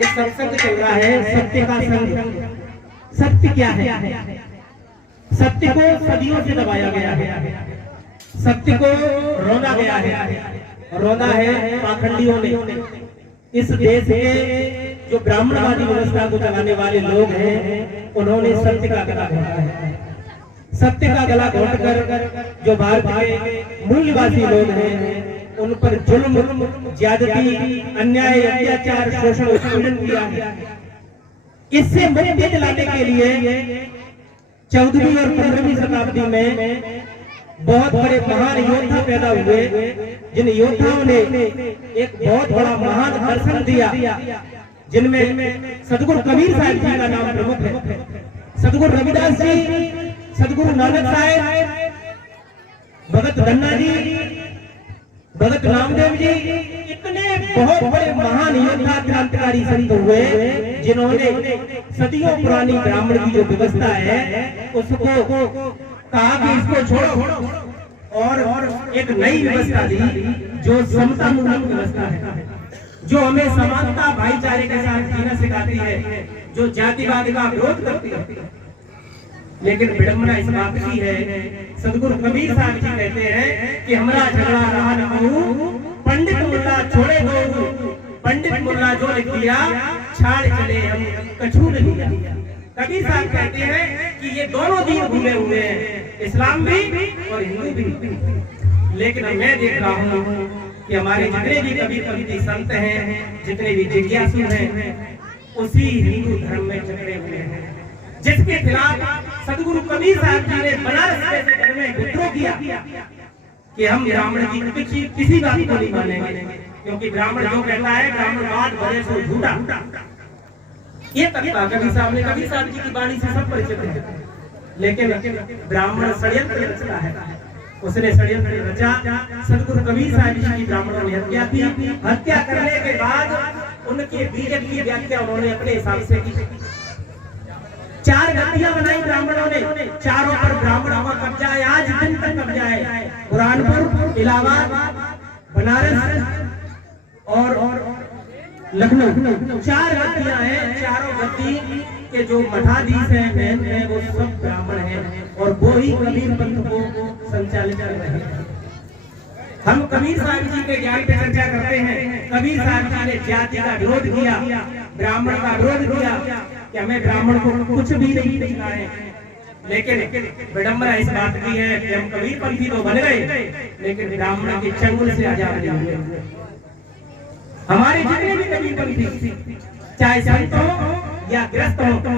ये सत्संग चल रहा है, सत्य का संग। सत्य क्या है? सत्य को सदियों से दबाया गया है, सत्य को रोना गया है, रोना है पाखंडियों ने। इस देश के जो ब्राह्मणवादी व्यवस्था को चलाने वाले लोग हैं, उन्होंने सत्य का गला घोटा है। सत्य का गला घोटकर जो भारत के मूलवासी लोग हैं, उन पर जुल्म, ज्यादती, अन्याय, अत्याचार, शोषण, उत्पीड़न किया है। इससे मुक्ति दिलाने के लिए 14वीं और 15वीं शताब्दी में बहुत बड़े महान योद्धा पैदा हुए, जिन योद्धाओं ने एक बहुत बड़ा महान दर्शन दिया, जिनमें सदगुरु कबीर साहब जी का नाम प्रमुख है, सदगुरु रविदास जी, सदगुरु नानक साहब, भगत धन्ना जी, भगत नामदेव जी, इतने बहुत बड़े महान योद्धा क्रांतिकारी संत हुए, जिन्होंने सदियों पुरानी ब्राह्मण की जो व्यवस्था है उसको कहा कि इसको छोड़ो और एक नई व्यवस्था दी, जो समता मूलक व्यवस्था है, जो हमें समानता, भाईचारे के साथ जीना सिखाती है, जो जातिवाद का विरोध करती है। लेकिन विडंबना इस बात की है, सदगुरु कबीर साहब जी कहते हैं कि हमारा झगड़ा रहा न कहूं, पंडित मुल्ला छोड़े दो, पंडित मुल्ला जो लिख दिया छाड़ चले हम कछू नहीं लिया। कबीर साहब कहते हैं कि ये दोनों दीन भूले हुए हैं, इस्लाम भी और हिंदू भी। लेकिन मैं देख रहा हूँ कि हमारे जितने भी कबीरपंथी संत हैं, जितने भी जिज्ञासु हैं, उसी हिंदू धर्म में जकड़े हुए हैं, जिसके खिलाफ सदगुरु कबीर साहब जी ने बनारस जैसे घर में विद्रोह किया कि हम ब्राह्मण की किसी बात को नहीं मानेंगे, क्योंकि ब्राह्मण जो कहता है ब्राह्मणवाद भले सो झूठा। ये तरीका कबीर साहब ने, कबीर साहब जी की वाणी से सब परिचित है। लेकिन ब्राह्मण षड्यंत्र रचता है, उसने षड्यंत्र रचा, सदगुरु कबीर साहब जी की ब्राह्मणों ने हत्या की। हत्या करने के बाद उनके बीजक की व्याख्या उन्होंने अपने हिसाब से की। 4 गद्दियां बनाई ब्राह्मणों ने, चारों पर ब्राह्मणों का कब्जा है, आज दिन तक कब्जा है। बुरहानपुर, इलाहाबाद, बनारस और लखनऊ, 4 गद्दियां हैं। चारों गद्दी के जो मठाधीश हैं वो सब ब्राह्मण हैं, और वो ही कबीर पंथ को संचालित कर रहे हैं। हम कबीर साहब जी के ज्ञान पे चर्चा करते हैं। कबीर साहब जी ने जाति का विरोध किया, ब्राह्मण का विरोध किया, कि हमें ब्राह्मण को कुछ भी नहीं देखना है। लेकिन विडंबना इस बात की है कि हम कबीरपंथी तो बन गए, लेकिन ब्राह्मण के चंगुल से आजाद नहीं हुए। हमारे जितने भी कबीरपंथी, चाहे संत हो या गृहस्थ हो,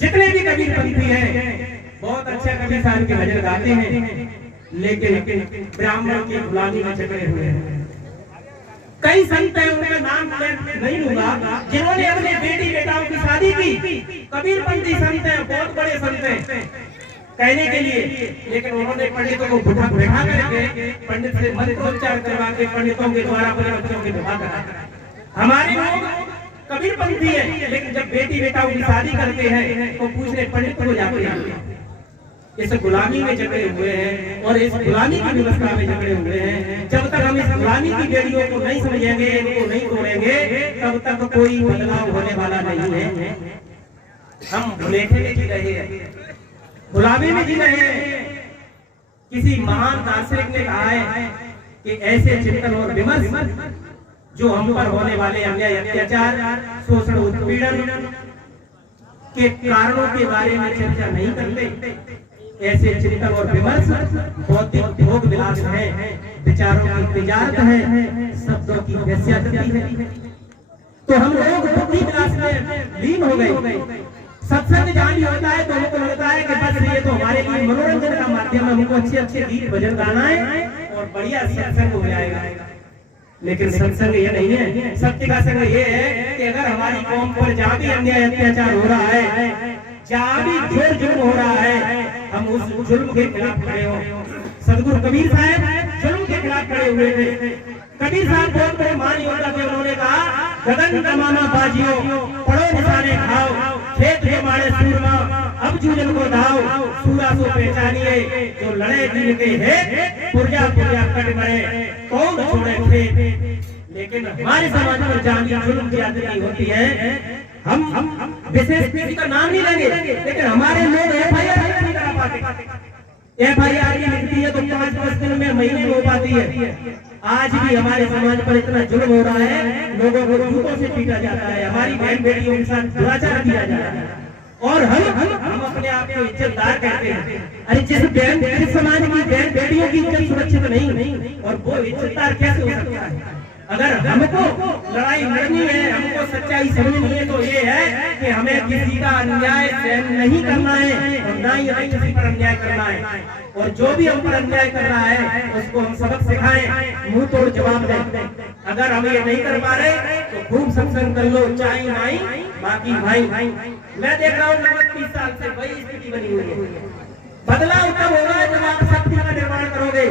जितने भी कबीरपंथी हैं, बहुत अच्छा कबीर साहब के भजन गाते हैं, लेकिन ब्राह्मण की गुलामी में जकड़े हुए हैं। कई संत हैं, उनका नाम नहीं लूंगा, जिन्होंने अपने बेटी बेटाओं की शादी की। कबीरपंथी संत हैं, बहुत बड़े संत हैं कहने के लिए, लेकिन उन्होंने पंडितों को बैठा करके पंडित से मंत्रोच्चार करवा के पंडितों के द्वारा अपने बच्चों के विवाह करा। हमारे लोग कबीरपंथी हैं, लेकिन जब बेटी बेटाओं की शादी करते हैं तो पूछने पंडित को जाते हैं। इस गुलामी में जकड़े हुए हैं और इस गुलामी की व्यवस्था में जकड़े हुए हैं। जब तक हम इस गुलामी की बेड़ियों को नहीं समझेंगे, इनको नहीं तोड़ेंगे, तब तक कोई बदलाव होने वाला नहीं है। हम भुलेखे में जी रहे हैं, गुलामी में जी रहे हैं। किसी महान दार्शनिक ने कहा है कि ऐसे चिंतन और विमर्श जो हम पर होने वाले अन्याय, अत्याचार, शोषण, उत्पीड़न के कारणों के बारे में चर्चा नहीं करते। ऐसे चिंतन और विमर्श बौद्धिक भोग विलास है, विचारों की तिजारत है, शब्दों की वेश्यावृत्ति है। तो हम लोग बुद्धि विलास में लीन हो गए। सत्संग जहाँ भी होता है तो हमको लगता है कि बस ये तो हमारे लिए मनोरंजन का माध्यम है, हमको अच्छे गीत भजन गाना है और बढ़िया सत्संग हो जाएगा। लेकिन सत्संग ये नहीं है। सत्य का संग ये है कि अगर हमारी कौम पर जहाँ भी अन्याय अत्याचार हो रहा है, जहाँ भी जोर जुल्म हो रहा है, हम उस जुल्म के खिलाफ खड़े हो। सदगुरु कबीर साहब जुल्म के खिलाफ खड़े हुए थे। कबीर साहब बहुत बड़े महान योद्धा थे। उन्होंने कहा, गगन कमाना बाजियो, पढ़ो निशाने खाओ, खेत के मारे सूरमा, अब जूझन को दाओ, सूरा सो पहचानिए, जो लड़े जिनके है, पुरजा पुरजा कट मरे, कौन छोड़े खेत। लेकिन हमारे समाज में जाति जुल्म की आदत होती है। हम विशेष किसी का नाम नहीं लेंगे, लेकिन हमारे लोग एफआईआर नहीं करा पाते। एफआईआर लिखती है तो 5-5 दिन में, महीने में हो पाती है। आज भी हमारे समाज पर इतना जुल्म हो रहा है, लोगों को जूतों से पीटा जाता है, हमारी बहन बेटियों के साथ दुराचार किया जा रहा है, और हम अपने आप को इज्जतदार कहते हैं। अरे जिस समाज की बहन बेटियों की इज्जत सुरक्षित नहीं, और वो इज्जतदार कैसे हो सकता है? अगर हमको लड़ाई लड़नी है, हमको सच्चाई समझनी है, तो ये है कि हमें किसी का अन्याय सहन नहीं करना है, और ना ही हमें किसी पर अन्याय करना है। और जो भी हम पर अन्याय कर रहा है उसको हम सबक सिखाएं, मुंह तोड़ जवाब दें। अगर हम ये नहीं कर पा रहे तो खूब सत्संग कर लो, चाहे माई बाकी भाई। मैं देख रहा हूँ 30 साल से वही स्थिति बनी हुई है। बदलाव तब होगा जब आप शक्ति का निर्माण करोगे।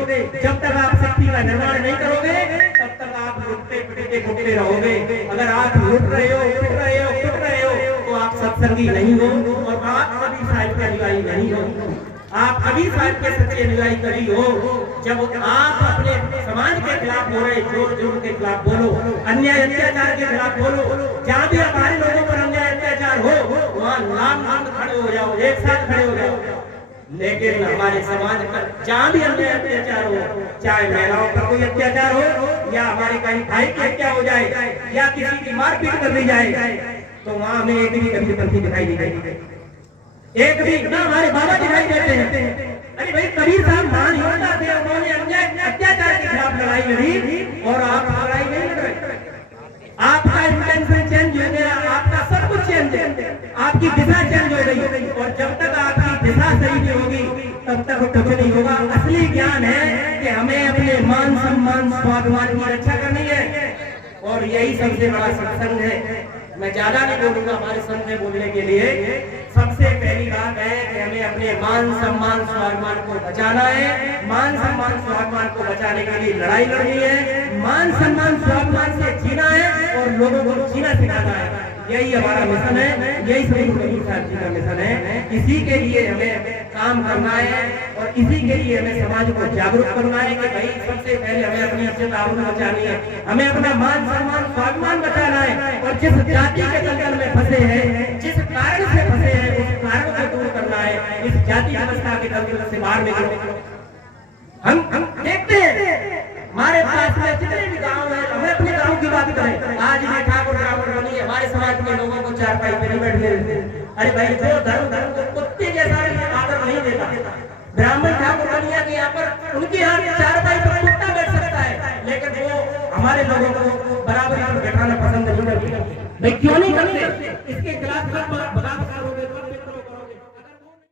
जब तक आप शक्ति का निर्माण नहीं करोगे तब तक आप लुटते पिटते घुटते रहोगे। अगर आप लुट रहे हो, पिट रहे हो, कुट रहे हो, तो आप सत्संगी नहीं हो, और आप कभी साहिब के अनुयायी नहीं हो। आप कभी साहिब के सच्चे अनुयायी कभी हो जब आप अपने समाज के खिलाफ हो रहे, जोर जोर के खिलाफ बोलो, अन्याय अत्याचार के खिलाफ बोलो। जहाँ भी हमारे लोगों पर अन्याय अत्याचार हो वहाँ नाम खड़े हो जाओ, एक साथ खड़े हो जाओ। लेकिन हमारे समाज पर जहाँ भी अन्याय अत्याचार हो, चाहे महिलाओं पर कोई अत्याचार हो, या हमारे कहीं भाई की हत्या हो जाए, या किसी की मारपीट कर दी जाए, तो वहाँ हमें एक भी कबीरपंथी दिखाई नहीं देती। एक भी ना हमारे बाबा दिखाई देते हैं। अरे भाई कबीर साहब महान योद्धा थे, उन्होंने अन्याय अत्याचार के खिलाफ लड़ाई लड़ी, और आप लड़ाई नहीं लड़ रहे। आपका इंटेंशन चेंज हो गया, आपका सब कुछ चेंज है, आपकी दिशा चेंज हो गई। और जब तक आपकी दिशा सही नहीं होगी तब तक कुछ नहीं होगा। असली ज्ञान है कि हमें अपने मान सम्मान स्वाभिमान की रक्षा करनी है, और यही सबसे बड़ा सत्संग है। मैं ज्यादा नहीं बोलूंगा हमारे सामने बोलने के लिए। सबसे पहली बात है कि हमें अपने मान सम्मान स्वाभिमान को बचाना है। मान सम्मान स्वाभिमान को बचाने के लिए लड़ाई लड़नी है, मान सम्मान स्वाभिमान से जीना है, और लोगों को जीना सिखाना है। यही हमारा मिशन है, यही सभी कबीर साहब जी का मिशन है। इसी के लिए हमें काम करना है, और इसी के लिए हमें समाज को जागरूक करना है कि भाई सबसे पहले हमें अपनी इज्जत आबरू बचानी है, हमें अपना मान सम्मान स्वाभिमान बचाना है। और जिस जाति के दलदल में फंसे हैं, जिस कारण से फंसे हैं, उस कारण को दूर करना है। इस जाति व्यवस्था के दलदल से बाहर निकलो। हम देखते हैं हमारे पास में जितने भी गांव है, हमें अपने गांव की बात करें। आज भी ठाकुर ब्राह्मण बनी हमारे समाज के लोगों को चारपाई पे नहीं बैठने देते। अरे भाई जो धर्म को कुत्ते जैसा आदर नहीं देता, ब्राह्मण ठाकुर बनिया के यहाँ पर उनके यहाँ चारपाई पर कुत्ता बैठ सकता है, लेकिन वो हमारे लोगों को बराबरी पर बैठाना पसंद नहीं करते। भाई क्यों नहीं करते?